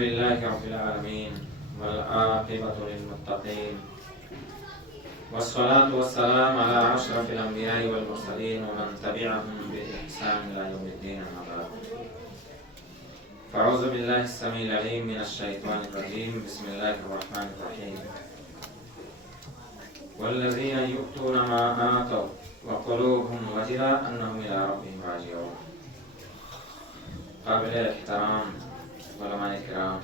لله رب العالمين والعاقبة للمتقين والصلاة والسلام على أشرف الأنبياء والمرسلين ومن تبعهم بإحسان إلى يوم الدين أما بعد فأعوذ بالله السميع العليم من الشيطان الرجيم بسم الله الرحمن الرحيم والذين يؤتون ما آتوا وقلوبهم وجلة أنهم إلى ربهم راجعون. قابل احترام علماء کرام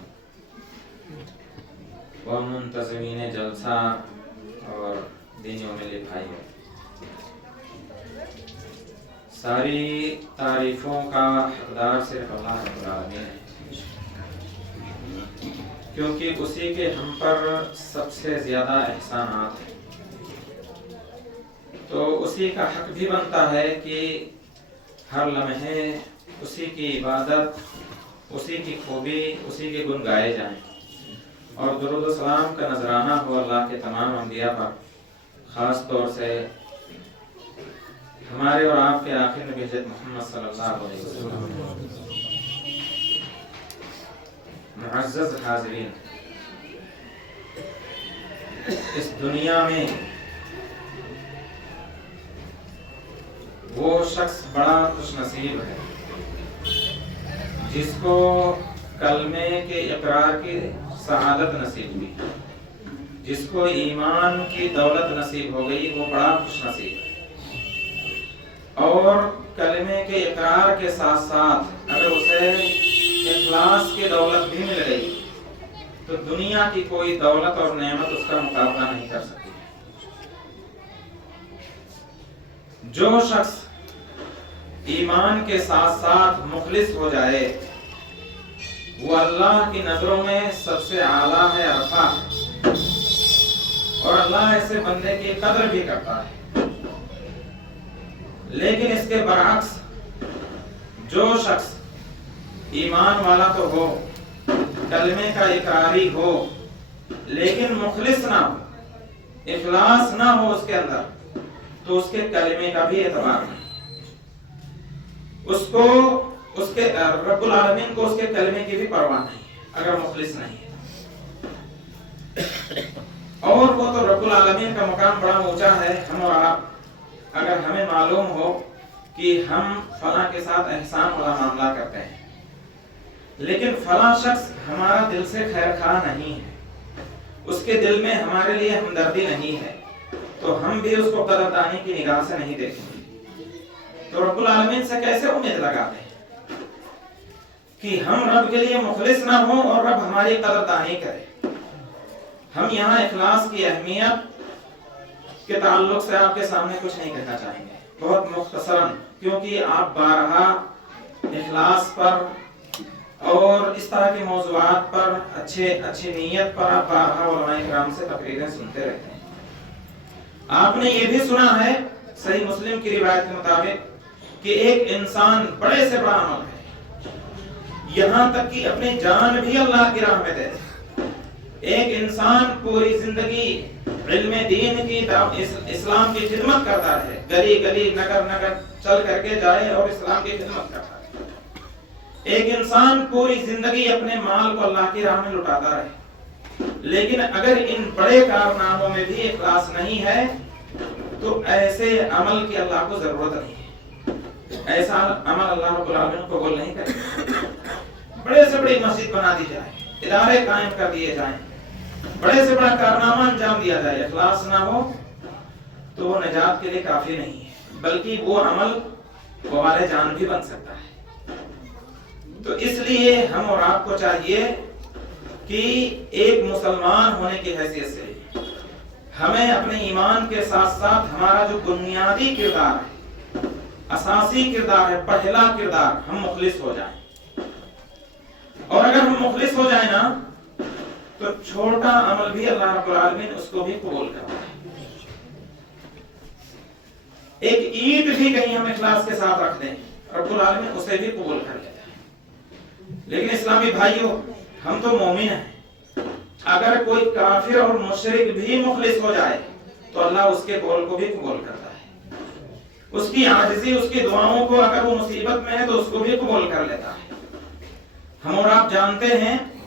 و منتظمین جلسہ اور دینیوں میں بھائیوں، ساری تعریفوں کا حقدار صرف اللہ رب العالمین ہے، کیونکہ اسی کے ہم پر سب سے زیادہ احسانات ہیں، تو اسی کا حق بھی بنتا ہے کہ ہر لمحے اسی کی عبادت، اسی کی خوبی، اسی کے گن گائے جائیں اور درود و سلام کا نذرانہ ہو اللہ کے تمام انبیاء پر، خاص طور سے ہمارے اور آپ کے آخر نبی حضرت محمد صلی اللہ علیہ وسلم۔ معزز حاضرین، اس دنیا میں وہ شخص بڑا خوش نصیب ہے جس کو کلمے کے اقرار کی سعادت نصیب ہوئی، جس کو ایمان کی دولت نصیب ہو گئی، وہ بڑا خوش نصیب ہے۔ اور کلمے کے اقرار کے ساتھ ساتھ اگر اسے اخلاص کی دولت بھی مل گئی تو دنیا کی کوئی دولت اور نعمت اس کا مقابلہ نہیں کر سکتی۔ جو شخص ایمان کے ساتھ ساتھ مخلص ہو جائے وہ اللہ کی نظروں میں سب سے اعلیٰ ہے، عرفہ ہے، اور اللہ ایسے بندے کی قدر بھی کرتا ہے۔ لیکن اس کے برعکس جو شخص ایمان والا تو ہو، کلمے کا اقراری ہو، لیکن مخلص نہ ہو، اخلاص نہ ہو اس کے اندر، تو اس کے کلمے کا بھی اعتبار نہیں، اس کے رب العالمین کو اس کے کلمے کی بھی پرواہ نہیں اگر مخلص نہیں ہے۔ اور وہ تو رب العالمین کا مقام بڑا اونچا ہے، ہم اور آپ اگر ہمیں معلوم ہو کہ ہم فلاں کے ساتھ احسان والا معاملہ کرتے ہیں لیکن فلاں شخص ہمارا دل سے خیر خواہ نہیں ہے، اس کے دل میں ہمارے لیے ہمدردی نہیں ہے، تو ہم بھی اس کو قدردانی کی نگاہ سے نہیں دیکھیں گے، تو رب العالمین سے کیسے امید لگاتے ہیں کہ ہم رب کے لیے مخلص نہ ہوں اور رب ہماری قدردانی کرے۔ ہم یہاں اخلاص کی اہمیت کے تعلق سے آپ کے سامنے کچھ نہیں کہنا چاہیں گے، بہت مختصراً، کیونکہ آپ بارہا اخلاص پر اور اس طرح کے موضوعات پر، اچھی نیت پر آپ بارہا علماء کرام سے تقریریں سنتے رہتے ہیں۔ آپ نے یہ بھی سنا ہے صحیح مسلم کی روایت کے مطابق کہ ایک انسان بڑے سے بڑا عمل ہے، یہاں تک کہ اپنی جان بھی اللہ کی راہ میں دے دے۔ ایک انسان پوری زندگی علم دین کی، اسلام کی خدمت کرتا رہے، گلی گلی نگر نگر چل کر کے جائے اور اسلام کی خدمت کرتا رہے۔ ایک انسان پوری زندگی اپنے مال کو اللہ کی راہ میں لٹاتا رہے، لیکن اگر ان بڑے کارناموں میں بھی اخلاص نہیں ہے تو ایسے عمل کی اللہ کو ضرورت نہیں ہے، ایسا عمل اللہ رب العالمین کو قبول نہیں کرے۔ بڑے سے بڑی مسجد بنا دی جائے، ادارے قائم کر دیے جائیں، بڑے سے بڑا کارنامہ انجام دیا جائے، اخلاص نہ ہو تو وہ نجات کے لیے کافی نہیں ہے، بلکہ وہ عمل وبال جان بھی بن سکتا ہے۔ تو اس لیے ہم اور آپ کو چاہیے کہ ایک مسلمان ہونے کی حیثیت سے ہمیں اپنے ایمان کے ساتھ ساتھ ہمارا جو بنیادی کردار ہے، اساسی کردار ہے، پہلا کردار، ہم مخلص ہو جائیں۔ اور اگر ہم مخلص ہو جائیں نا تو چھوٹا عمل بھی اللہ رب العالمین اس کو بھی قبول کرتا ہے۔ ایک عید بھی کہیں ہم اخلاص کے ساتھ رکھ دیں، رب العالمین اسے بھی قبول کر لیتا ہے۔ لیکن اسلامی بھائیوں، ہم تو مومن ہیں، اگر کوئی کافر اور مشرک بھی مخلص ہو جائے تو اللہ اس کے قول کو بھی قبول کرتا ہے، اس کی عاجزی، اس کی دعاؤں کو اگر وہ مصیبت میں ہے تو اس کو بھی قبول کر لیتا ہے۔ ہم اور آپ جانتے ہیں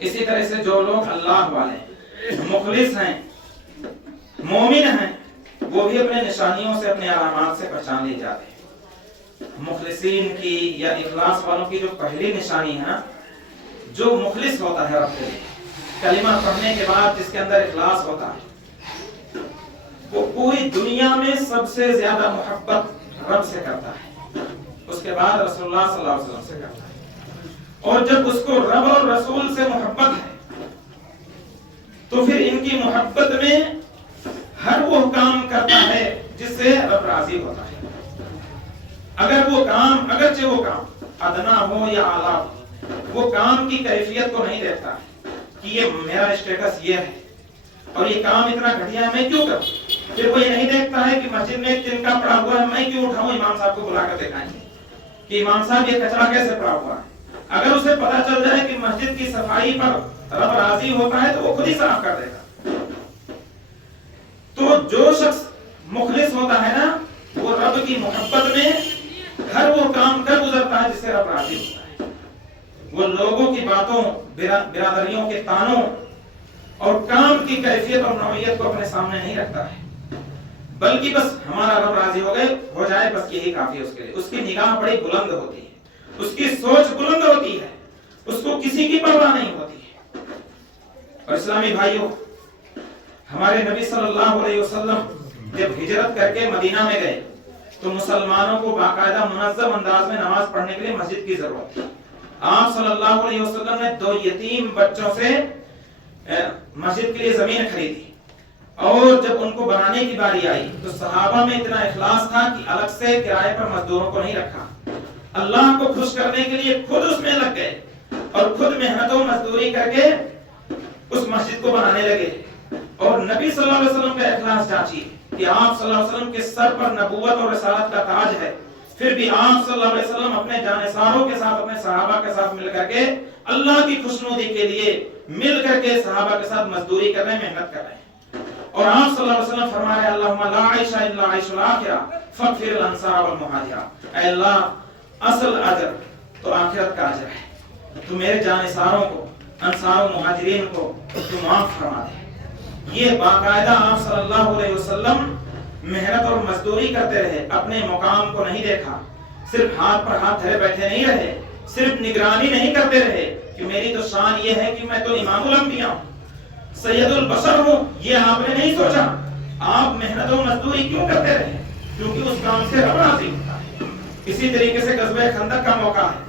اسی طرح سے جو لوگ اللہ والے مخلص ہیں مومن ہیں وہ بھی اپنے نشانیوں سے اپنے علامات سے پہچان لیے جاتے ہیں۔ مخلصین کی یا اخلاص والوں کی جو پہلی نشانی ہے، جو مخلص ہوتا ہے رب کے لیے، کلمہ پڑھنے کے بعد جس کے اندر اخلاص ہوتا ہے، وہ پوری دنیا میں سب سے زیادہ محبت رب سے کرتا ہے، اس کے بعد رسول اللہ صلی اللہ علیہ وسلم سے کرتا ہے۔ اور جب اس کو رب اور رسول سے محبت ہے تو پھر ان کی محبت میں ہر وہ کام کرتا ہے جس سے رب راضی ہوتا ہے۔ اگر وہ کام، اگرچہ وہ کام ادنا ہو یا اعلیٰ ہو، وہ کام کی کیفیت کو نہیں دیکھتا کہ یہ میرا اسٹیٹس یہ ہے اور یہ کام اتنا گھٹیا ہے میں کیوں کروں، پھر وہ یہ نہیں دیکھتا ہے کہ مسجد میں ایک تنکا پڑا ہوا ہے میں کیوں اٹھاؤں، امام صاحب کو بلا کر دکھائیں گے کہ امام صاحب یہ کچرا کیسے پڑا ہوا ہے۔ اگر اسے پتا چل جائے کہ مسجد کی صفائی پر رب راضی ہوتا ہے تو وہ خود ہی صاف کر دے گا۔ تو جو شخص مخلص ہوتا ہے نا، وہ رب کی محبت میں ہر وہ کام کر گزرتا ہے جس سے رب راضی ہوتا ہے۔ وہ لوگوں کی باتوں، برادریوں کے تانوں اور کام کی کیفیت اور نوعیت کو اپنے سامنے نہیں رکھتا ہے، بلکہ بس ہمارا رب راضی ہو جائے بس یہی کافی ہے اس کے لیے۔ اس کی نگاہ بڑی بلند ہوتی ہے، اس کی سوچ بلند ہوتی ہے، اس کو کسی کی پرواہ نہیں ہوتی ہے۔ اور اسلامی بھائیوں، ہمارے نبی صلی اللہ علیہ وسلم جب ہجرت کر کے مدینہ میں گئے تو مسلمانوں کو باقاعدہ منظم انداز میں نماز پڑھنے کے لیے مسجد کی ضرورت تھی۔ آپ صلی اللہ علیہ وسلم نے 2 یتیم بچوں سے مسجد کے لیے زمین خریدی، اور جب ان کو بنانے کی باری آئی تو صحابہ میں اتنا اخلاص تھا کہ الگ سے کرائے پر مزدوروں کو نہیں رکھا، اللہ کو خوش کرنے کے لیے خود اس میں لگ گئے اور خود محنت و مزدوری کر کے اس مسجد کو بنانے لگے۔ اور نبی صلی اللہ علیہ وسلم کا اخلاص جانچیے کہ آپ صلی اللہ علیہ وسلم کے سر پر نبوت اور رسالت کا تاج ہے، پھر بھی آپ صلی اللہ علیہ وسلم اپنے جانثاروں کے ساتھ، اپنے صحابہ کے ساتھ مل کر کے اللہ کی خوشنودی کے لیے مل کر کے صحابہ کے ساتھ مزدوری کر رہے ہیں، محنت کر رہے ہیں۔ اور آپ صلی اللہ علیہ وسلم فرما رہے ہیں اللہم لا عیش الا عیش الاخرہ فاغفر الانصار والمہاجرہ، اے اللہ اصل اجر تو آخرت کا اجر ہے، تو میرے جانثاروں کو، انصار و مہاجرین کو تو معاف فرما دے۔ یہ باقاعدہ آپ صلی اللہ علیہ وسلم محنت اور مزدوری کرتے رہے، اپنے مقام کو نہیں دیکھا، صرف ہاتھ پر ہاتھ دھرے بیٹھے نہیں رہے، صرف نگرانی نہیں کرتے رہے کہ میری تو شان یہ ہے کہ میں تو امام الانبیاء ہوں، سید البشر ہوں، یہ آپ نے نہیں سوچا۔ آپ محنت و مزدوری کیوں کرتے رہے؟ کیونکہ اس کام سے رب راضی ہوتا ہے۔ اسی طریقے سے غزوہ خندق کا موقع ہے،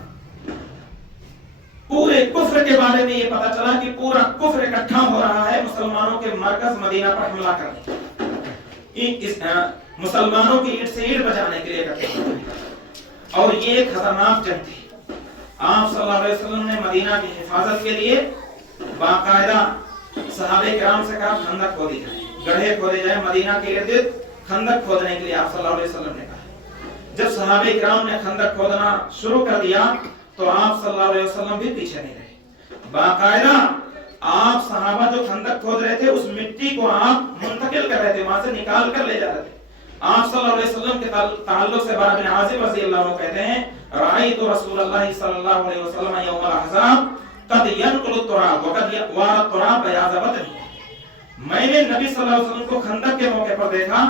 پورے کفر کے بارے میں یہ پتا چلا کہ پورا کفر اکٹھا ہو رہا ہے مسلمانوں کے مرکز مدینہ پر حملہ کرنے، مسلمانوں کی اینٹ سے اینٹ بجانے کے لیے اکٹھا ہو رہا ہے، اور یہ ایک خطرناک جنگ تھی۔ آپ صلی اللہ علیہ وسلم نے مدینہ کی حفاظت کے لیے باقاعدہ صحابہ کرام سے کہا خندق کھودی جائے، گڑھے کھودے جائے مدینہ کے ارد گرد، خندق کھودنے کے لیے آپ صلی اللہ علیہ وسلم نے کہا۔ جب صحابہ کرام نے خندق کھودنا شروع کر دیا تو آپ صلی اللہ علیہ وسلم بھی پیچھے نہیں رہے، باقاعدہ آپ صحابہ جو خندق کھود رہے تھے اس مٹی کو آپ منتقل کر رہے تھے، وہاں سے نکال کر لے جا رہے تھے۔ آپ صلی اللہ علیہ وسلم کے تعلق سے بارہ بن عازب رضی اللہ عنہ کہتے ہیں رأیت رسول اللہ صلی اللہ علیہ وسلم یوم الاحزاب قد ينقل التراب وقد وارى التراب بیاض بدنه، میں نے نبی صلی اللہ علیہ وسلم کو خندق کے موقع پر دیکھا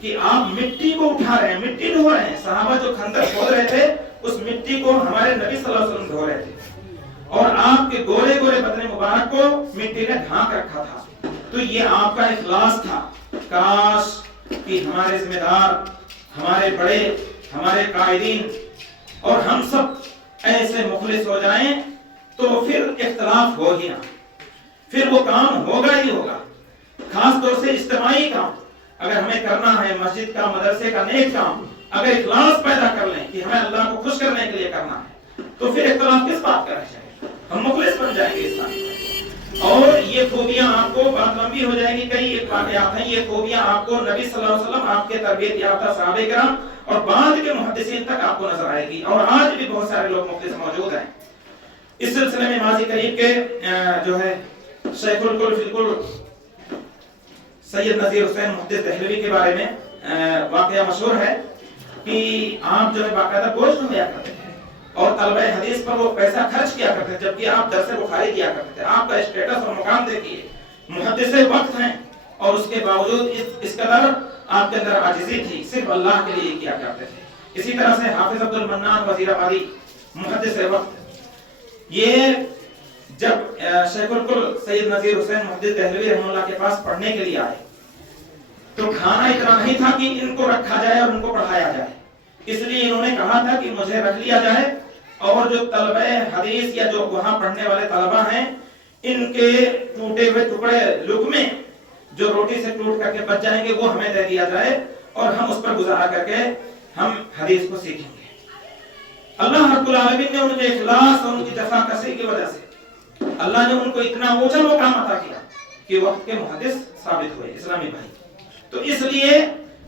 کہ آپ مٹی کو اٹھا رہے ہیں، مٹی ڈھو رہے ہیں۔ صحابہ جو خندق کھود رہے تھے اس مٹی کو ہمارے نبی صلی اللہ علیہ وسلم ڈھو رہے تھے، اور آپ کے گورے گورے بدن مبارک کو مٹی نے ڈھانک رکھا تھا۔ تو یہ آپ کا اخلاص تھا۔ کاش کہ ہمارے ذمہ دار، ہمارے بڑے، ہمارے قائدین اور ہم سب ایسے مخلص ہو جائیں تو پھر اختلاف ہو ہی نہ، پھر وہ کام ہوگا ہی ہوگا۔ خاص طور سے اجتماعی کام اگر ہمیں کرنا ہے، مسجد کا، مدرسے کا نیک کام اگر اخلاص پیدا کر لیں کہ ہمیں اللہ کو خوش کرنے کے لیے کرنا ہے تو پھر اختلاف کس بات کا رہ جائے گا، ہم مخلص بن جائیں گے اسلام میں۔ اور یہ خوبیاں آپ کو، بات لمبی ہو جائے گی، کئی ایک واقعات ہیں، یہ خوبیاں آپ کو نبی صلی اللہ علیہ وسلم، آپ کے تربیت یافتہ صحابہ کرام اور بعد کے محدثین تک آپ کو نظر آئے گی، اور آج بھی بہت سارے لوگ مخلص موجود ہیں۔ اس سلسلے میں ماضی قریب کے جو ہے شیخ الکل فی الکل سید نذیر حسین محدث دہلوی کے بارے میں واقعہ مشہور ہے کہ آپ جو ہے باقاعدہ گوشت لیا کرتے تھے، اور طلبہ حدیث پر وہ پیسہ خرچ کیا کرتے تھے، جبکہ آپ درس بخاری دیا کرتے تھے. آپ کا اسٹیٹس اور مقام دیکھیے، محدث وقت ہیں اور اس کے باوجود اس قدر آپ کے اندر عاجزی تھی، صرف اللہ کے لیے کیا کرتے تھے. اسی طرح سے حافظ عبد المنان وزیر آبادی محدث وقت، یہ جب شیخ الکل سید نذیر حسین محدث دہلوی رحمہ اللہ کے پاس پڑھنے کے لیے آئے تو کھانا اتنا نہیں تھا کہ ان کو رکھا جائے اور ان کو پڑھایا جائے، اس لیے انہوں نے کہا تھا کہ مجھے رکھ لیا جائے اور جو طلبہ حدیث یا جو وہاں پڑھنے والے طلبہ ہیں ان کے ٹوٹے ہوئے ٹکڑے لقمے جو روٹی سے ٹوٹ کر کے بچ جائیں گے وہ ہمیں دے دیا جائے اور ہم اس پر گزارا کر کے ہم حدیث کو سیکھیں گے. اللہ رب العالمین نے ان کے اخلاص اور ان کی جفاکشی کی وجہ سے اللہ نے ان کو اتنا اونچا مقام عطا کیا کہ وقت کے محدث ثابت ہوئے. اسلامی بھائی، تو اس لیے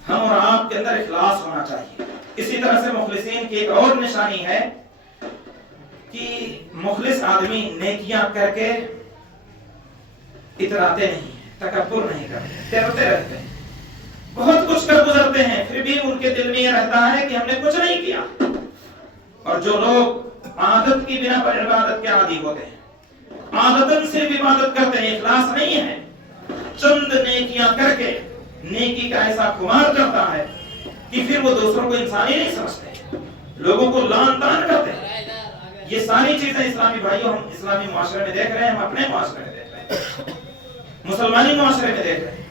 ہم اور آپ کے اندر اخلاص ہونا چاہیے. اسی طرح سے مخلصین کی ایک اور نشانی ہے کہ مخلص آدمی نیکیاں کر کے اتراتے نہیں، تکبر نہیں کرتے، ڈرتے رہتے ہیں، بہت کچھ کر گزرتے ہیں پھر بھی ان کے دل میں یہ رہتا ہے کہ ہم نے کچھ نہیں کیا. اور جو لوگ عادت کی بنا پر عبادت کے عادی ہوتے ہیں، عادتاً صرف عبادت کرتے ہیں، اخلاص نہیں ہے، چند نیکیاں کر کے نیکی کا ایسا خمار کرتا ہے کہ پھر وہ دوسروں کو انسانی نہیں سمجھتے، لوگوں کو لان تان کرتے ہیں. یہ ساری چیزیں اسلامی بھائیوں ہم اسلامی معاشرے میں دیکھ رہے ہیں، ہم اپنے معاشرے میں دیکھ رہے ہیں، مسلمانی معاشرے میں دیکھ رہے ہیں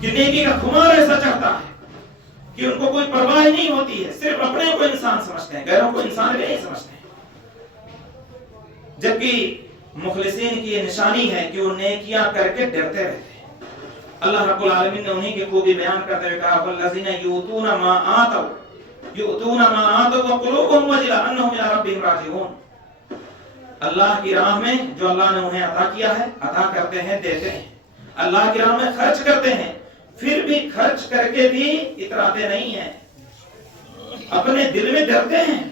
کہ نیکی کا خمار ایسا چڑھتا ہے کہ ان کو کوئی پرواہ نہیں ہوتی ہے، صرف اپنے کو انسان سمجھتے ہیں، غیروں کو انسان بھی نہیں سمجھتے ہیں. جبکہ مخلصین کی یہ نشانی ہے کہ وہ نیکیاں کر کے ڈرتے رہتے ہیں. اللہ رب العالمین نے انہی کی خوبی بیان کرتے ہوئے کہا والذین یؤتون ما آتوا وقلوبهم وجلة انهم الى ربهم راجعون. اللہ کی راہ میں جو اللہ نے انہیں عطا کیا ہے عطا کرتے ہیں، دیتے ہیں، اللہ کی راہ میں خرچ کرتے ہیں، پھر بھی خرچ کر کے بھی اتراتے نہیں ہیں، اپنے دل میں ڈرتے ہیں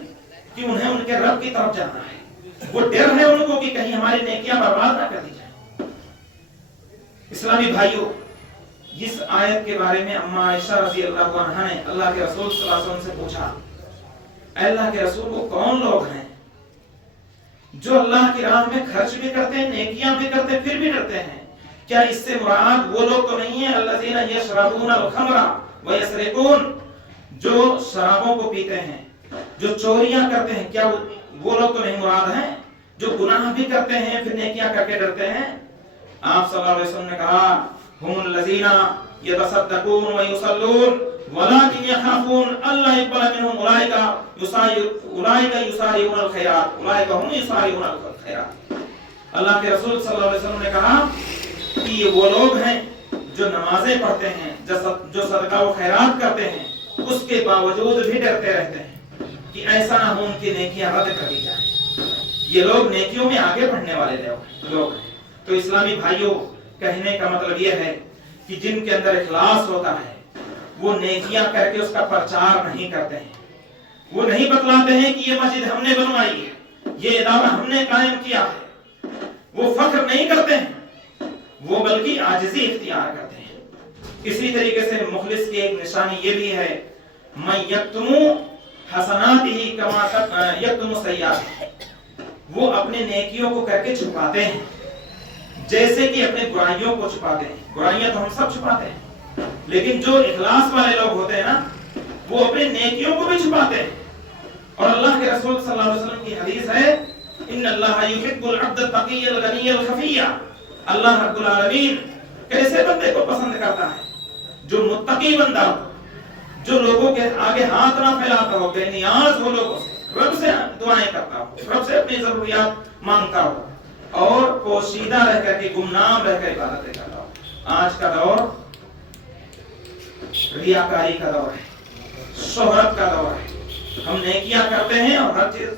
کہ انہیں ان کے رب کی طرف جانا ہے. وہ ڈر ہے ان کو کہ کہیں ہماری نیکیاں برباد نہ کر دی جائیں. اسلامی بھائیوں، اس آیت کے بارے میں اما عائشہ رضی اللہ عنہا نے اللہ کے رسول صلی اللہ علیہ وسلم سے پوچھا، اے اللہ کے رسول، وہ کون لوگ ہیں جو اللہ کی راہ میں خرچ بھی کرتے ہیں، نیکیاں بھی کرتے ہیں، پھر بھی ڈرتے ہیں؟ کیا اس سے مراد وہ لوگ تو نہیں ہیں الذین یشربون الخمر ویسرقون، جو شرابوں کو پیتے ہیں، جو چوریاں کرتے ہیں، کیا وہ لوگ تو نہیں مراد ہیں جو گناہ بھی کرتے ہیں پھر نیکیاں کر کے ڈرتے ہیں؟ آپ صلی اللہ علیہ وسلم نے کہا ہم الذین یتصدقون ویصلون ولکن یخافون اللہ یقبل منہم اولئک یسارعون الخیرات اولئک هم یسارعون الخیرات. اللہ کے رسول صلی اللہ علیہ وسلم نے کہا کہ یہ وہ لوگ ہیں جو نمازیں پڑھتے ہیں، جو صدقہ و خیرات کرتے ہیں، اس کے باوجود بھی ڈرتے رہتے ہیں کہ ایسا نہ ہو ان کی نیکیاں رد کر دی جائیں. یہ لوگ نیکیوں میں آگے بڑھنے والے لوگ ہیں. تو اسلامی بھائیوں، کہنے کا مطلب یہ ہے کہ جن کے اندر اخلاص ہوتا ہے وہ نیکیاں کر کے اس کا پرچار نہیں کرتے ہیں، وہ نہیں بتلاتے ہیں کہ یہ مسجد ہم نے بنوائی ہے، یہ ادارہ ہم نے قائم کیا ہے، وہ فخر نہیں کرتے ہیں، وہ بلکہ عاجزی اختیار کرتے ہیں. اسی طریقے سے مخلص کی ایک نشانی یہ بھی ہے من یکتم حسناتہ کما یکتم سیئاتہ، وہ اپنے نیکیوں کو کر کے چھپاتے ہیں جیسے کہ اپنے برائیوں کو چھپاتے ہیں. برائیاں تو ہم سب چھپاتے ہیں، لیکن جو اخلاص والے لوگ ہوتے ہیں نا وہ اپنے نیکیوں کو بھی چھپاتے ہیں. اور اللہ کے رسول صلی اللہ علیہ وسلم کی حدیث ہے ان اللہ یحب العبد التقی الغنی الخفی. اللہ رب العالمین کیسے بندے کو پسند کرتا ہے؟ جو متقی بندہ ہو، جو لوگوں کے آگے ہاتھ نہ پھیلاتا ہو، بے نیاز ہو، لوگوں سے رب سے دعائیں کرتا ہو، رب سے اپنی ضروریات مانگتا ہو اور پوشیدہ رہ کر کے گمنام رہ کر عبادتیں کرتا ہو. آج کا دور ریاکاری کا دور ہے، شہرت کا دور ہے. ہم نیکیاں کرتے ہیں اور ہر چیز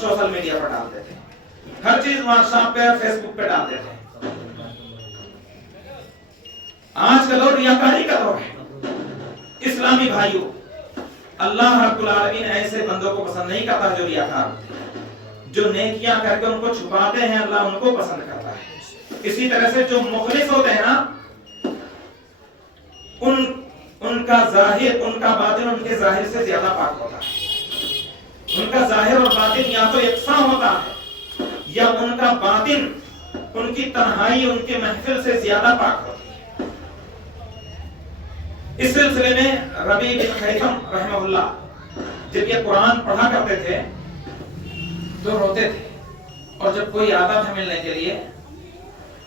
سوشل میڈیا پر ڈال دیتے ہیں، ہر چیز واٹس ایپ پہ فیس بک پہ ڈال دیتے ہیں. آج کا دور ریاکاری کا دور ہے. اسلامی بھائیوں، اللہ رب العالمین ایسے بندوں کو پسند نہیں کرتا جو ریاکار ہوتے ہیں، جو نیکیاں کر کے ان کو چھپاتے ہیں، اللہ ان کو پسند کرتا ہے. اسی طرح سے جو مخلص ہوتے ہیں نا ان کا ظاہر، ان کا باطن ان کے ظاہر سے زیادہ پاک ہوتا ہے. ان کا ظاہر اور باطن یا تو یکساں ہوتا ہے یا ان کا باطن ان کی تنہائی ان کے محفل سے زیادہ پاک ہوتی ہے۔ اس سلسلے میں ربیع بن خیثم رحمہ اللہ جب یہ قرآن پڑھا کرتے تھے تو روتے تھے، اور جب کوئی آتا تھا ملنے کے لیے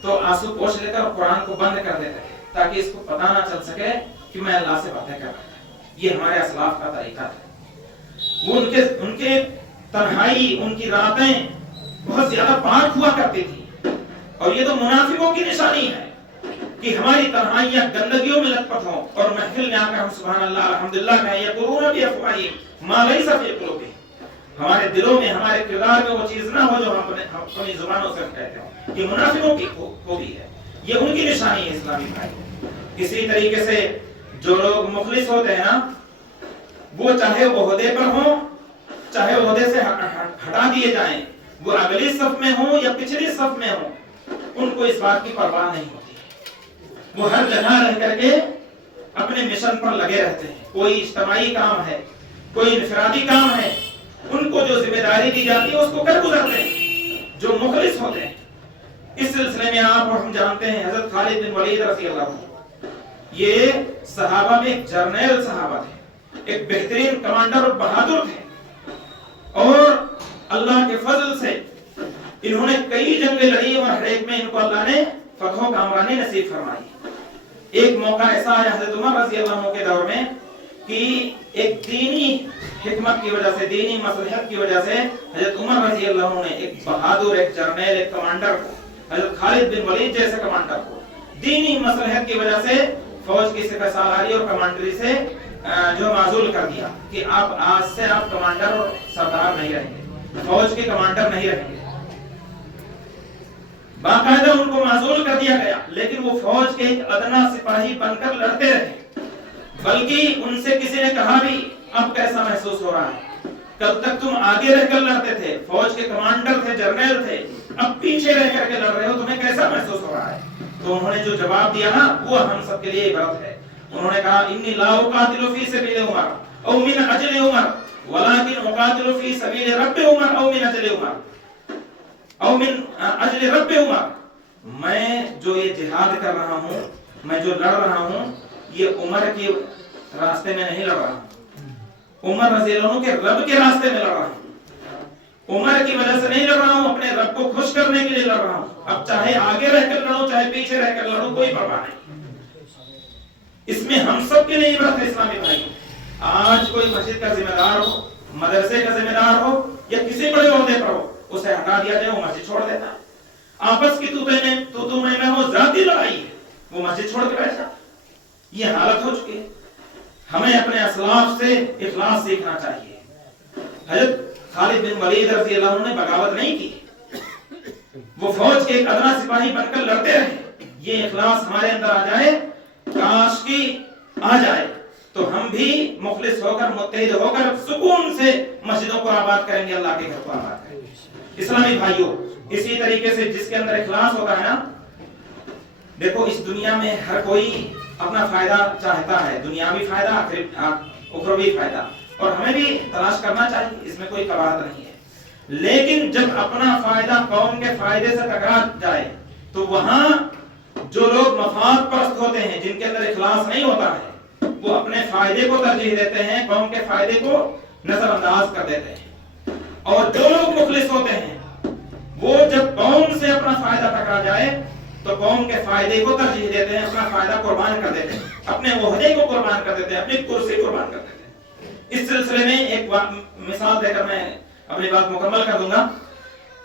تو آنسو پوچھ لے کر قرآن کو بند کر دیتے تھے تاکہ اس کو پتہ نہ چل سکے کہ میں اللہ سے باتیں کر رہا تھا۔ یہ ہمارے اسلاف کا طریقہ تھا۔ وہ ان کے تنہائی، ان کی راتیں بہت زیادہ پاک ہوا کرتی تھی، اور یہ تو منافقوں کی نشانی ہے کہ ہماری تنہائیاں گندگیوں میں لت پت ہوں اور محفل میں آ کر ہم سبحان اللہ الحمدللہ کہیں، یقولون بافواہہم ما لیس فی قلوبہم، ہمارے دلوں میں ہمارے کردار میں وہ چیز نہ ہو جو ہم اپنی زبانوں سے کہتے ہیں۔ یہ منافقوں کی خوبی ہے، یہ ان کی نشانی ہے اسلامی بھائی۔ اسی طریقے سے جو لوگ مخلص ہوتے ہیں نا، وہ چاہے وہ عہدے پر ہوں چاہے عہدے سے ہٹا دیے جائیں، وہ اگلی صف میں ہوں یا پچھلی صف میں ہوں، ان کو اس بات کی پرواہ نہیں ہوتی۔ وہ ہر جگہ رہ کر کے اپنے مشن پر لگے رہتے ہیں۔ کوئی اجتماعی کام ہے، کوئی انفرادی کام ہے، ان کو جو ذمہ داری دی جاتی ہے اس کو کر گزرتے ہیں جو مخلص ہوتے ہیں۔ اس سلسلے میں آپ اور ہم جانتے ہیں حضرت خالد بن ولید رضی اللہ عنہ، یہ صحابہ میں ایک جرنیل صحابہ تھے، ایک بہترین کمانڈر اور بہادر تھے، اور اللہ کے فضل سے انہوں نے کئی جنگیں لڑی اور ہر ایک میں ان کو اللہ نے فتح و کامرانی نصیب فرمائی۔ ایک موقع ایسا آیا حضرت عمر رضی اللہ عنہ کے دور میں کہ ایک دینی حکمت کی وجہ سے، دینی مصلحت کی وجہ سے حضرت عمر رضی اللہ عنہ نے ایک بہادر، ایک جرنیل، ایک کمانڈر کو، حضرت خالد بن ولید جیسے کمانڈر کو دینی مصلحت کی وجہ سے فوج کی سپہ سالاری اور کمانڈری سے جو معزول کر دیا کہ آپ آج سے آپ کمانڈر اور سردار نہیں رہیں گے، فوج کے کمانڈر نہیں رہیں گے۔ باقاعدہ ان کو معزول کر دیا گیا، لیکن وہ فوج کے ایک ادنا سپاہی بن کر لڑتے رہے، بلکہ ان سے کسی نے کہا بھی اب کیسا محسوس ہو رہا ہے؟ کب تک تم آگے رہ کر لڑتے تھے، فوج کے کمانڈر تھے، جرنیل تھے، اب پیچھے رہ کر کے لڑ رہے ہو، تمہیں کیسا محسوس ہو رہا ہے؟ تو انہوں نے جو جواب دیا نا وہ ہم سب کے لیے عبرت ہے۔ انہوں نے کہا انی لا اقاتل فی سبیل عمر او من اجل عمر ولکن اقاتل فی سبیل رب عمر او من اجل عمر او من اجل رب عمر، میں جو یہ جہاد کر رہا ہوں، میں جو لڑ رہا ہوں، یہ عمر کے راستے میں نہیں لڑ رہا ہوں، عمر رضی اللہ عنہ کے رب کے راستے میں لڑ رہا ہوں، عمر کی وجہ سے نہیں لڑ رہا ہوں، اپنے رب کو خوش کرنے کے لیے لڑ رہا ہوں۔ اب چاہے آگے رہ کر لڑوں چاہے پیچھے رہ کر لڑوں، کوئی پرواہ نہیں۔ اس میں ہم سب کے لیے عبرت ہے اسلامی بھائی۔ آج کوئی مسجد کا ذمہ دار ہو، مدرسے کا ذمہ دار ہو یا کسی بڑے عہدے پر ہو، اسے ہٹا دیا جائے وہ مسجد چھوڑ دیتا ہے۔ آپس کی تو میں ہو ذاتی لڑائی ہے، وہ مسجد چھوڑ کے بیٹھ جاتا ہے۔ یہ حالت ہو چکی ہے۔ ہمیں اپنے اسلاف سے اخلاص سیکھنا چاہیے۔ حضرت خالد بن ولید رضی اللہ عنہ نے بغاوت نہیں کی، وہ فوج کے ایک ادنا سپاہی بن کر لڑتے رہے۔ یہ اخلاص ہمارے اندر آ جائے، کاش کی آ جائے، تو ہم بھی مخلص ہو کر، متحد ہو کر سکون سے مسجدوں کو آباد کریں گے، اللہ کے گھر کو آباد کریں گے۔ اسلامی بھائیوں، اسی طریقے سے جس کے اندر اخلاص ہوتا ہے نا، دیکھو اس دنیا میں ہر کوئی اپنا فائدہ چاہتا ہے، دنیاوی فائدہ، اخروی فائدہ، اور ہمیں بھی تلاش کرنا چاہیے، اس میں کوئی کباہت نہیں ہے۔ لیکن جب اپنا فائدہ قوم کے فائدے سے ٹکرا جائے تو وہاں جو لوگ مفاد پرست ہوتے ہیں، جن کے اندر اخلاص نہیں ہوتا ہے، وہ اپنے فائدے کو ترجیح دیتے ہیں، قوم کے فائدے کو نظر انداز کر دیتے ہیں۔ اور جو لوگ مخلص ہوتے ہیں وہ جب قوم سے اپنا فائدہ ٹکرا جائے تو قوم کے فائدے کو ترجیح دیتے ہیں، اپنا فائدہ قربان کر دیتے ہیں، اپنے عہدے کو قربان کر دیتے ہیں، اپنی کرسی قربان کر دیتے ہیں۔ اس سلسلے میں ایک مثال دے کر میں اپنی بات مکمل کر دوں گا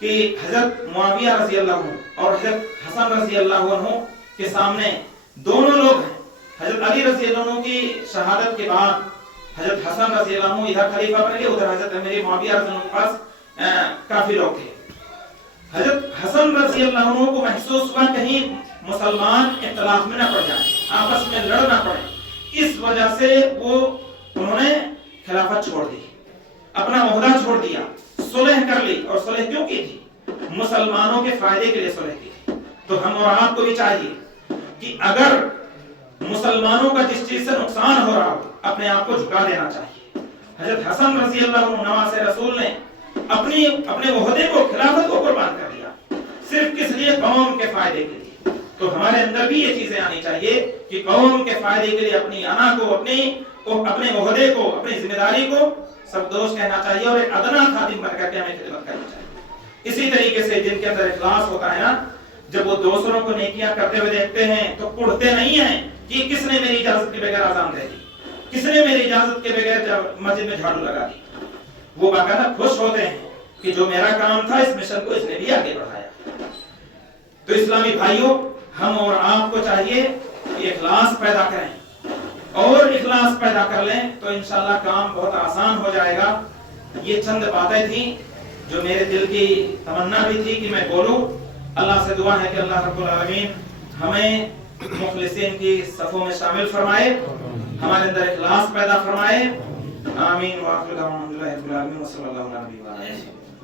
کہ حضرت معاویہ رضی اللہ عنہ اور حضرت حسن رضی اللہ عنہ کے سامنے دونوں لوگ ہیں۔ حضرت علی رضی اللہ عنہ کی شہادت کے بعد حضرت حسن رضی اللہ عنہ ادھر خلیفہ بن گئے، ادھر حضرت امیر معاویہ رضی اللہ عنہ کے پاس کافی لوگ تھے۔ حضرت حسن رضی اللہ عنہ کو محسوس ہوا کہیں مسلمان اختلاف میں نہ پڑ جائیں، آپس میں لڑ نہ پڑے، اس وجہ سے انہوں نے خلافت چھوڑ دی، اپنا عہدہ چھوڑ دیا، صلح کر لی۔ اور صلح کیوں کی تھی؟ مسلمانوں کے فائدے کے لیے صلح کی تھی۔ تو ہم اور آپ کو بھی چاہیے کہ اگر مسلمانوں کا جس چیز سے نقصان ہو رہا ہو، اپنے آپ کو جھکا دینا چاہیے، حضرت حسن رضی اللہ عنہ نواز رسول نے اپنے عہدے کو خلافت کو قربان کر دیا صرف کس لیے؟ قوم کے فائدے کے لیے. تو ہمارے اندر بھی یہ چیزیں آنی چاہیے کہ قوم کے فائدے کے لیے اپنی انا کو اپنے عہدے کو اپنی ذمہ داری کو سب دوست کہنا چاہیے اور ایک ادنا خادم بن کر کے ہمیں خدمت کرنی چاہیے. اسی طریقے سے جن کے اندر اخلاص ہوتا ہے نا، جب وہ دوسروں کو نیکیاں کرتے ہوئے دیکھتے ہیں تو اڑتے نہیں ہیں کہ کس نے میری اجازت کے بغیر اذان دے دی، کس نے میری اجازت کے بغیر مسجد میں جھاڑو لگا دی. وہ باقاعدہ خوش ہوتے ہیں کہ جو میرا کام تھا اس مشن کو اس نے بھی آگے بڑھایا. تو اسلامی بھائیوں، ہم اور آپ کو چاہیے کہ اخلاص پیدا کریں، اور اخلاص پیدا کر لیں تو انشاءاللہ کام بہت آسان ہو جائے گا. یہ چند باتیں تھیں جو میرے دل کی تمنا بھی تھی کہ میں بولوں. اللہ سے دعا ہے کہ اللہ رب العالمین ہمیں مخلصین کی صفوں میں شامل فرمائے، ہمارے اندر اخلاص پیدا فرمائے. آمین. وآخر دعوانا الحمدللہ رب العالمین وصلی اللہ علیہ وسلم.